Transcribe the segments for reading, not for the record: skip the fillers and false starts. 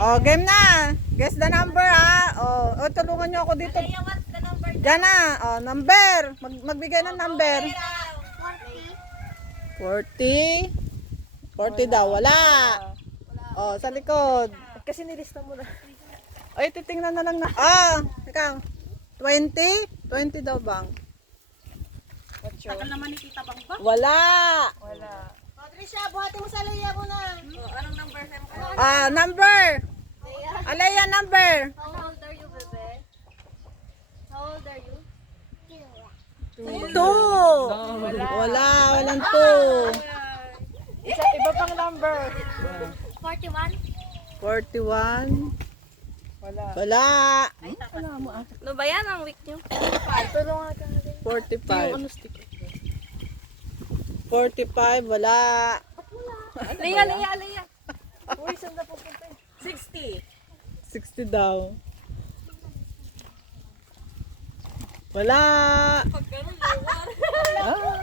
Oh, game na. Guess the number ha. Oh, tulungan niyo ako dito. Alea, what's the number? Diyan na. Oh, number. Magbigay ng number. 40. 40 daw. Wala. Oh, sa likod. Kasi nilista mo na. Ay, titingnan na lang na. Ah, ikaw. 20? 20 daw bang? Tagal naman ni Tita Bang ba? Wala. Wala. Patricia, buhati mo sa Alea ko na. Anong number? Ah, number. Alea, number. How old are you, bebe? How old are you? 2. Wala. Walang 2. Iba pang number. 41? 41. Wala. Wala. Ano ba yan ang week nyo? Tulungan ka na rin. 45. 45. Wala. Alea, Alea, Alea. Uy, saan na pupunta? 60. 60 daw. Wala.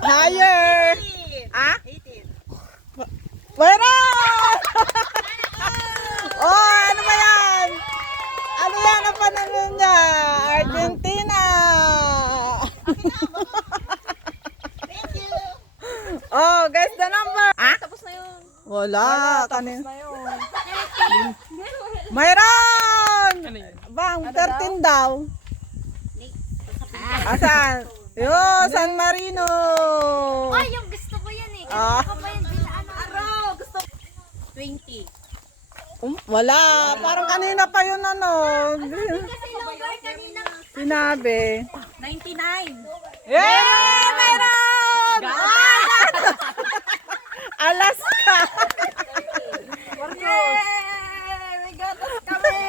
Higher. Ah? 18. Meron! Oh, ano ba yan? Ano yan ang panalo niya? Argentina! Thank you. Oh, guess the number. Ah? Tapos na yun. Wala. Tapos Kanin. na yun. Mayroon! Bang, 13 daw. Asan? Yo, San Marino. Ay, yung gusto ko yan eh. Ah. Gusto ko ba yan? Aro, gusto 20. Wala. Parang kanina pa yun ano. Kasi longer kanina. Sinabi. 99. Yay! Mayroon! Alaska! Yay! May gatas kami!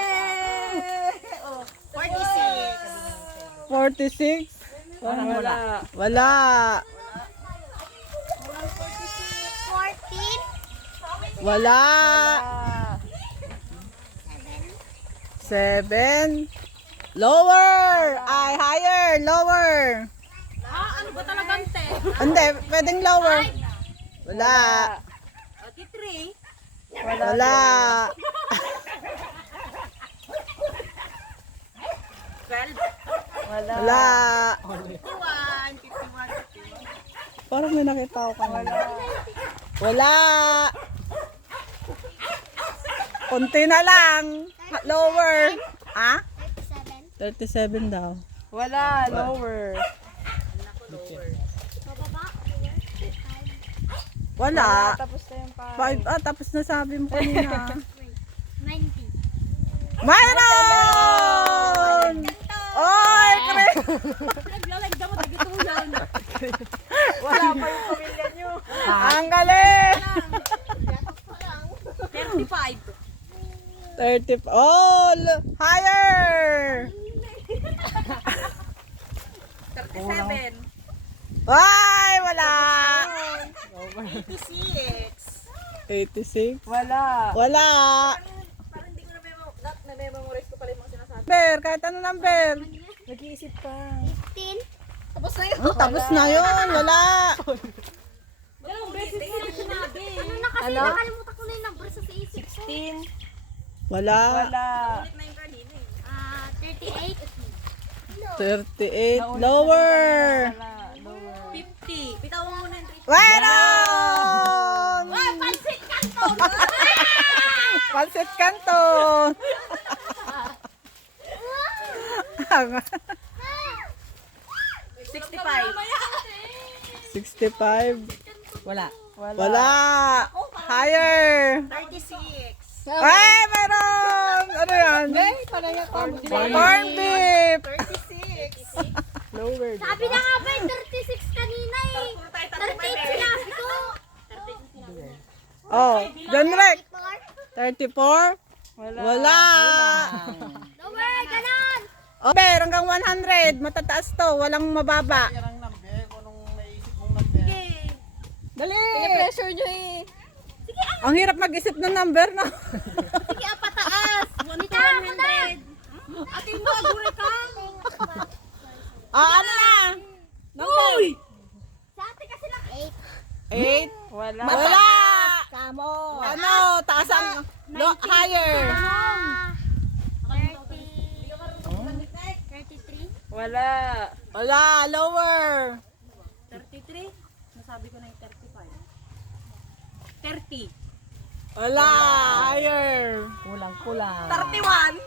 Oh, 46. 46? Wala. Wala. 14. Wala. 7. Lower. Ay, higher. Lower. Ano ba talaga ante? Hindi, pwedeng lower. Wala. 33. Wala. 12. Wala. Wala. 51. 51. Parang may nakita ko kanina. Wala. Konti na lang. Lower. Ah? 37 daw. Wala. Lower. Wala. Tapos na yung 5. Tapos na sabi mo kanina. 90. Mayroon! Oy, Naglalagda mo, tagitulan. Wala pa yung pamilya nyo. ang galing! 35. 30. Oh, higher! 37. Ay, wala! 86. 86. Wala. Wala. Parang hindi ko na-memorize ko pala yung mga sinasabi. Number, kahit ano number. Nag-iisip pa. 15. Tapos na yun. Tapos na yun, wala. Dalawang beses na rin sinabi. Ano na kasi Ano? nakalimutan ko na yung number sa isip ko. 16. Wala. Wala. Ulit na yung kanina eh. 38. Lower. Wala. Lower. 50. Bitawan mo na yung 3. Mayroon! Ay, pansit kanton! Pansit Canton. 65. 65. Wala. Wala. Higher. 36. Ay, mayroon! Ano yan? Corn beef. 36. Lower. Sabi na nga ba yung 36 kanina eh. 38 sinabi ko. Oh, John Rec. 34. Wala. Wala. Lower, ganon. Oh, Ber, hanggang 100. Matataas to. Walang mababa. Okay. Dali. Pressure nyo eh. Ang hirap mag-isip ng number, no? Sige, pataas. 1 to 100. Ate mo, agure ka. Ano na? Number. Sa ate kasi lang 8. Wala. Wala. Kamo. Ano? Taas ang... Higher. Wala. Wala, lower. 33? Nasabi ko na yung 35. 30. Wala, higher. Kulang. 31.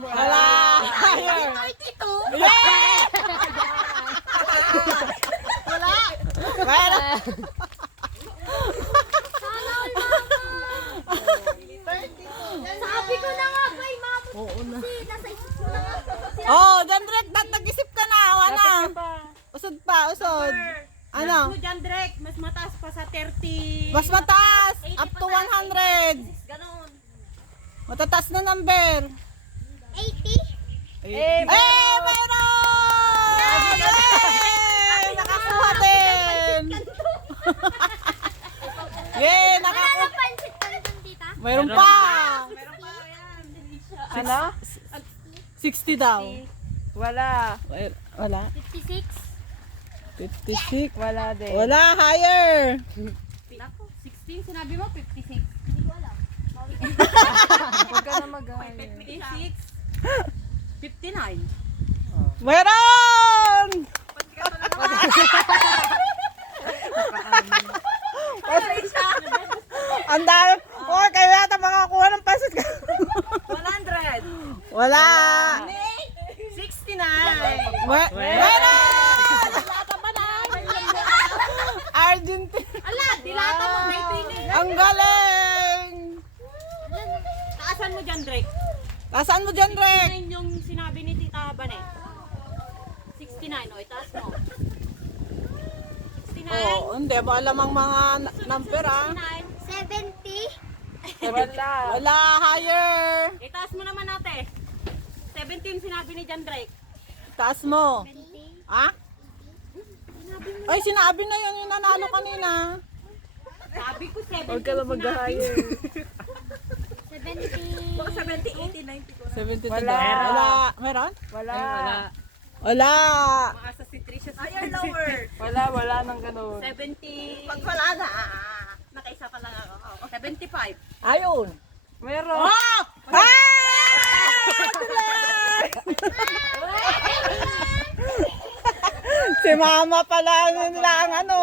Wala, higher. 32. Yeah! Wala. Meron. Sabi ko na nga kay mama. Oo na. Nasa isip ko na nga. Oh, Jandrek, nag-isip ka na. Wala. Usod pa, usod. Ano? Ano dyan, Drek? Mas mataas pa sa 30. Mas mataas. Up to 100. Ganon. Matataas na number. 80? Eh, mayroon! Yay! Nakakuha din! Yay! Nakakuha. Pansit ka na dun, tita? Mayroon pa! Meron pa yan. Ano? 60 daw. Wala. Wala. 56? 56. Wala din. Wala, higher. Ako, 16. Sinabi mo, 56. Hindi ko alam. Huwag ka na mag-hire. 56? 59. Mayroon! Ang dami. Oh, kayo yata makakuha ng pasit. 100. Wala. 69. Mayroon! Argentina. Ala, dilata mo. May tinig. Ang galing! Taasan mo dyan, Drake. Nasaan mo dyan, Rek? 69 yung sinabi ni Tita Bane. 69, o, itaas mo. 69. Oh, hindi ba alam ang mga number, ah? 70. Wala. Wala, higher. Itaas mo naman ate. 17 sinabi ni John Drake. Taas mo. Ha? Ay, sinabi na yun yung nanalo kanina. Sabi ko 70. Huwag ka na mag-hire. 70. Baka 70, 80, 90 ko. 72 Wala. daw. Wala. Meron? Wala. Wala. Maasa si Trisha. Ay, lower. Wala nang ganun. 70. Pag wala na. Nakaisa pa lang ako. 75. Ayun. Meron. Oh! Ah! Si mama pala nila ang ano.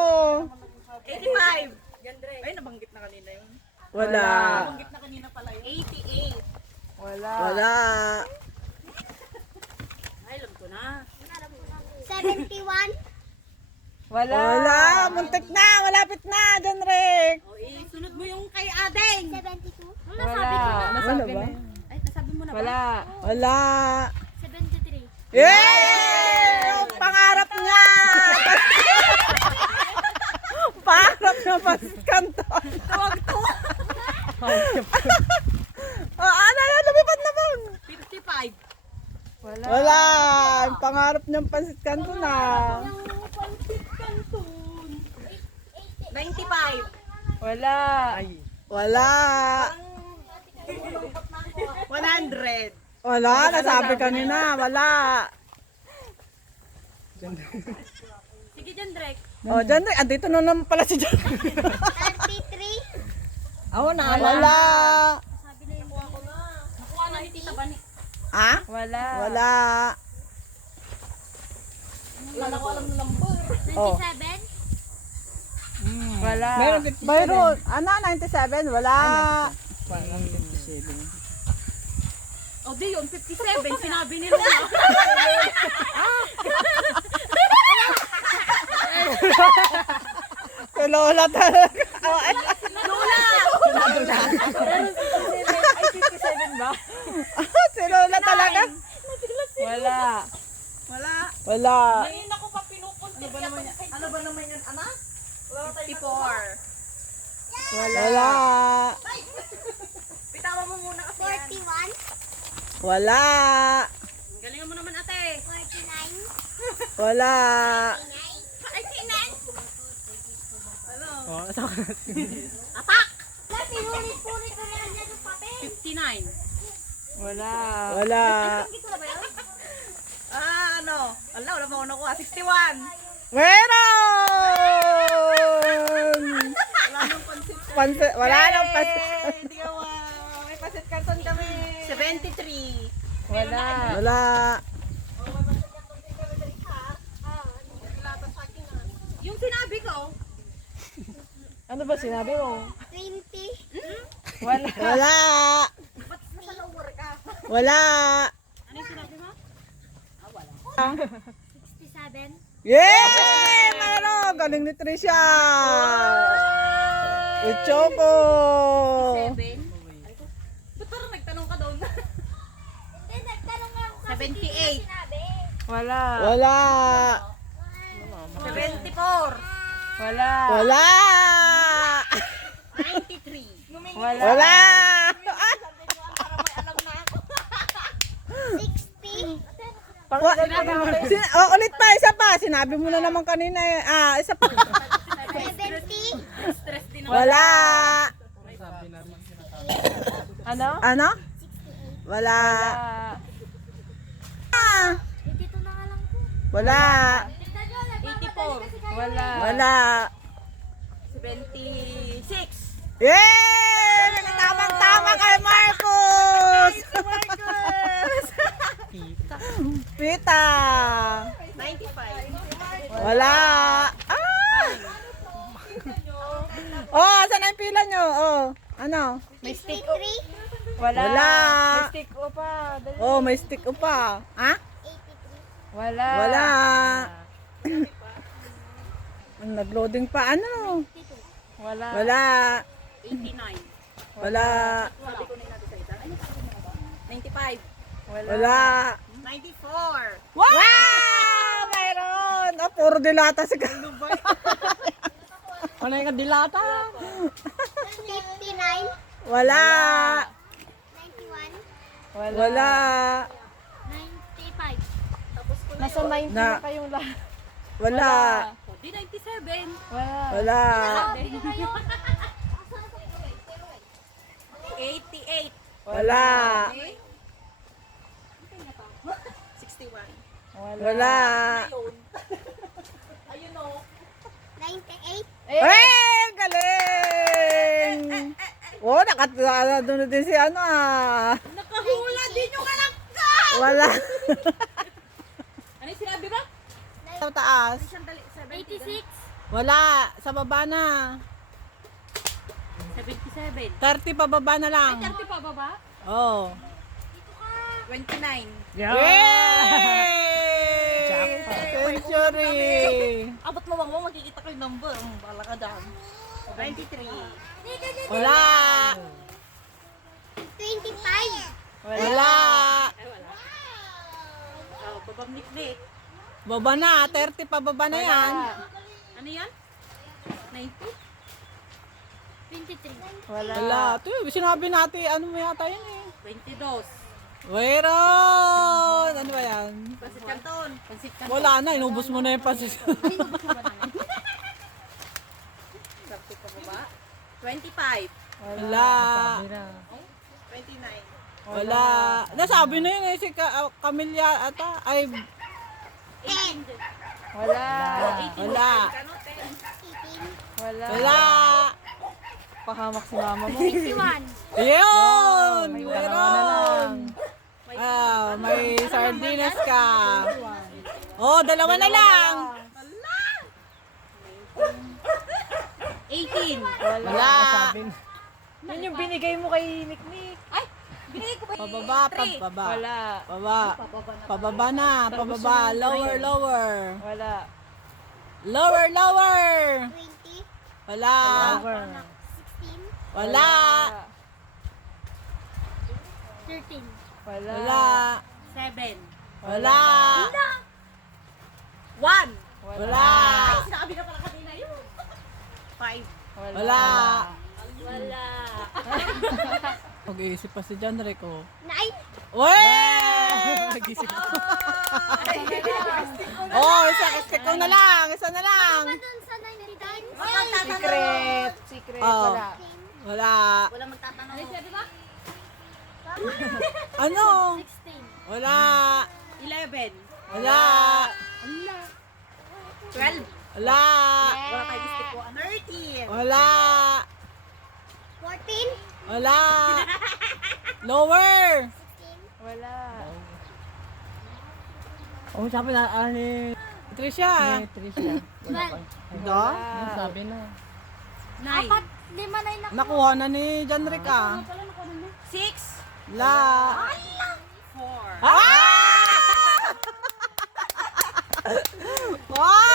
85. Ay, nabanggit na kanina yun. Wala. Nabanggit na kanina pala yun. 88. Wala. Wala. Ay, alam ko na. 71? Wala. Wala. Muntik na. Malapit na. John Rick. O, sunod mo yung kay Adeng. 72? Wala. Nasabi na. Ay, nasabi mo na ba? Wala. Wala. 73. Yay! Pangarap niya! Pangarap niya pasit kanton. Tuwag-tuwa. Ano yan? Lumipad naman. 55. Wala. Wala. Ang pangarap niyang pasit kanton na. Yung Pansit Canton. 95. Wala. Wala. 100. Wala. Nasabi kanina. Wala. Sige dyan, Drake. Oh, John Rick. Andito na naman pala si John Rick. 33? Ako na. Wala. Nakuha na ni Tita Bani. Ah? Wala. Wala. Wala na ko alam ng number. 97? Wala. Mayroon. Ano? 97? Wala. O di yun, 57. Sinabi ni Lola. Si Lola talaga. Oh, ay. Lola! Ay, 57 ba? Si Lola talaga. Wala. Wala. Wala. Ngayon ako pa pinupunti. Ano ba naman yan, anak? 54. Wala. Bitawa mo muna kasi yan. 41? Wala. Galingan mo naman ate. 49? Wala. Ay, sinan! Ano? Oh, Atak! Pinulit-pulit ko rin yan yung papel. 59. Wala. Wala. Ito na ba yun? Ano? Wala mo ako nakuha. 61. Meron! Wala nang pansit. Wala nang pasit. Hindi ka may pasit karton kami. 73. Wala. Wala. sinabi ko? Ano ba sinabi mo? 20. Wala. Wala. Ba't nasa lower ka? Wala. Ano yung sinabi mo? 67. Yay! Meron! Galing ni Tricia! Choco! 7? Ba't parang nagtanong ka doon? Hindi, nagtanong nga ako kasi 78. hindi niya sinabi. Wala. Wala. 74. Wala. Wala. 93. Wala. Wala. Para may alam na ako. 60. Pakilan pa natin. Ulit pa, isa pa. Sinabi mo na naman kanina eh. Isa pa. 70. Stress din ako. Wala. Ano? Ano? Wala. Wala. 82 na nga lang po. Wala. Tignan nyo, nagmamadali 84. kasi kayo. Wala. Wala. 76. Yay! Tamang-tama kay Marcos! Pita! 95. Wala! Ah! Oh, saan na yung pila nyo? Oh, ano? May stick. 63. Wala. Wala. May stick o pa. Dali. Oh, may stick pa. Ha? 83. Wala. Wala. Nag-loading pa. Ano? Wala. Wala. 89. Wala. Sabi ko na yung natin sa isa. Ano sabi mo ba? 95. Wala. Wala. 94. Wow! Mayroon! Ah, puro dilata si Kalubay. Wala yung dilata. 59. Wala. 91. Wala. Wala. 95. Tapos ko na Nasa 90 Na. na kayong lahat. Wala. yun. Di 97. Wala. Wala. Sabi ko kayo. 88. Wala. 61. Wala. Wala. Ayun. Ayun o. 98. Eh, galing! Oh, doon din si ano ah. Nakahula din yung anak ka! Wala. Ano yung sinabi ba? Sa taas. Sandali. 86. Wala. Sa baba na. 77. 30 pa baba na lang. 30 pa baba? Oh. 29. Yay! Century! Abot mo bang mo, makikita ko yung number. Bala ka dyan. 93. Wala. 25. Wala. Ay, wala. Oh, babang niknik. Baba na. 30 pa baba na yan. Ano yan? 90? 23. Wala. Wala. Ito yung sinabi natin. Ano mo yata yun eh. 22. Mayroon! Ano ba yan? Pansit Canton. Pansit Canton. Wala na. Inubos mo na yung pasis. Sarti pa baba? 25. Wala. Sabi na. 29. Wala. Nasabi na yun eh. Si Camilla ata. Ay, 10. Wala. wala. Kano 10? 18. Wala. Wala. Pahamak si mama mo. 21. Yun! May dalawa na lang. May sardinas ka. Oh, dalawa na lang. 18. Wala. Sabi na. Yun yung binigay mo kay Niknik. Ay! Binigay ko ba yung Pababa, 3? pababa. Wala. Pababa. Pababa na, pababa. Lower, lower. Wala. Lower, lower. 20. Wala. Over. 16. Wala. 13. Wala. Wala. 7. Wala. 1. Wala. Ay, sinabi na pala kanina yun. 5. Wala. Wala. Mag-iisip pa si John Rico. 9. Wey! Nag-isip ko. Oh, isa ko na lang. Isa na lang. Dun sa 99. Secret. Secret. Oh. Wala. Wala. Wala magtatanong. Ano siya, di ba? Ano? 16. Wala. 11. Wala. 12. Wala. Wala tayo stick ko. 13. Wala. 14. Wala. Lower. 16. Wala. Oh, sabi na, Trisha. Trisha. Wala pa. Da? Ano sabi na? 9. 5, 9 na. Nakuha na ni John Rick ah. 6. La. 4. Ah! Wow!